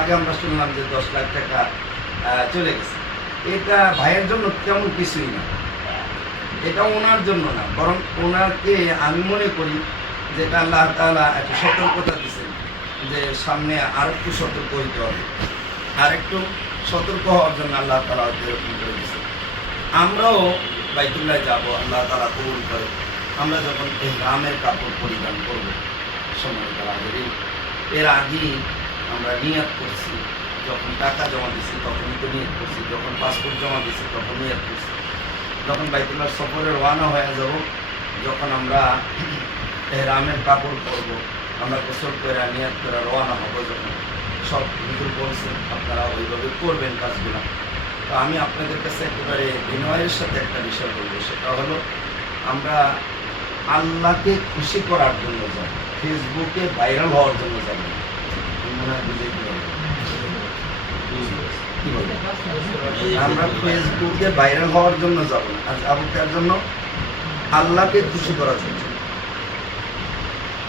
আগে আমরা শুনলাম যে দশ লাখ টাকা চলে গেছে। এটা ভাইয়ের জন্য তেমন কিছুই না। এটা ওনার জন্য না, বরং ওনাকে আমি মনে করি যেটা আল্লাহ তাআলা একটা সতর্কতা দিচ্ছেন যে সামনে আর একটু সতর্ক হইতে হবে। আর একটু সতর্ক হওয়ার জন্য আল্লাহ তালা এরকম করে দিচ্ছেন আমরাও বাইতুল্লাহ যাব, আল্লাহ তালা কবুল করে আমরা যখন এই রামের কাপড় পরিধান করব, সময় তারা এর আগেই আমরা নিয়াত করছি, যখন টাকা জমা দিছি তখনই তো নিয়াত করছি, যখন পাসপোর্ট জমা দিছি, তখন নিয়াত করছি। যখন বাইতুল্লাহ সফরে রওনা হয়ে যাব, যখন আমরা রামের কাপড় পরব, আমরা গোসল করে নিয়াত করে রওনা হব যখন, সব হুজুর বলছেন, আপনারা ওইভাবে করবেন কাজগুলো। তো আমি আপনাদের কাছে একেবারে বিনয়ের সাথে একটা বিষয় বলব, সেটা হলো, আমরা আল্লাহকে খুশি করার জন্য যাব, ফেসবুকে ভাইরাল হওয়ার জন্য যাব। আমরা ফেসবুকে ভাইরাল হওয়ার জন্য যাব কার জন্য আল্লাহকে খুশি করার জন্য।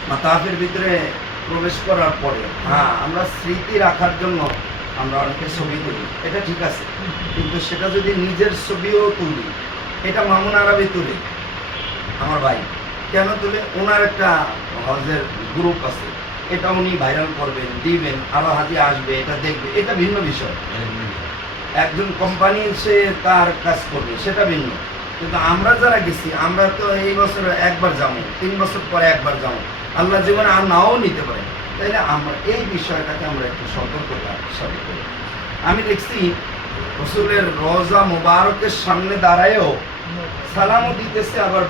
মাতাফের ভিতরে প্রবেশ করার পরে হ্যাঁ আমরা স্মৃতি রাখার জন্য আমরা অনেকে ছবি তুলি। এটা ঠিক আছে। কিন্তু সেটা যদি নিজের ছবিও তুলি, এটা মামুন আরবি তুলি, আমার ভাই, কেন তুলে? ওনার একটা হজের গ্রুপ আছে। এটা উনি ভাইরাল করবেন দিবেন আরও হাজি আসবে এটা দেখবে এটা ভিন্ন বিষয়। একজন কোম্পানি সে তার কাজ করবে সেটা ভিন্ন। কিন্তু আমরা যারা গেছি আমরা তো এই বছর একবার যাব তিন বছর পরে একবার যাব। আল্লাহ জীবনে আর নাও নিতে পারে। তাইলে আমরা এই বিষয়টাকে আমরা একটু সতর্কতার সাথে করি আমি দেখছি রসুলের রোজা মোবারকের সামনে দাঁড়ায়ও সালামও দিতেছে আবার